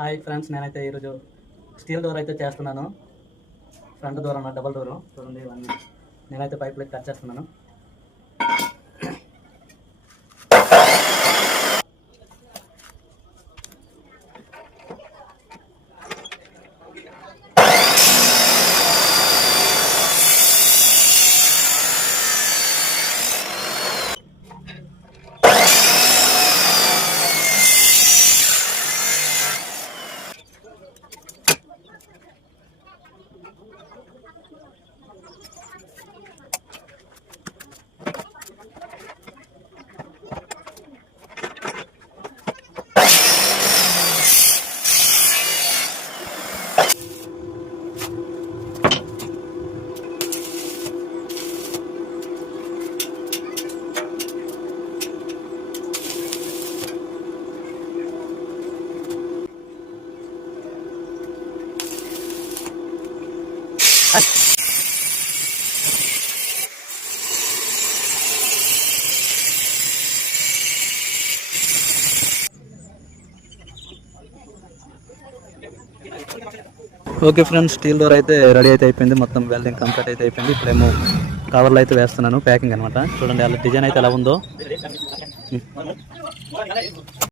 Hi friends, నేనైతే ఈరోజు steel door అయితే చేస్తున్నాను. ఫ్రంట్ డోర్ అన్న డబల్ డోరు చూడండి. ఇవన్నీ నేనైతే పైపులకి కట్ చేస్తున్నాను. ఓకే ఫ్రెండ్స్, స్టీల్ డోర్ అయితే రెడీ అయితే అయిపోయింది. మొత్తం వెల్డింగ్ కంప్లీట్ అయితే అయిపోయింది. ఇప్పుడేమో కవర్లు అయితే వేస్తున్నాను, ప్యాకింగ్ అనమాట. చూడండి అలా డిజైన్ అయితే ఎలా ఉందో.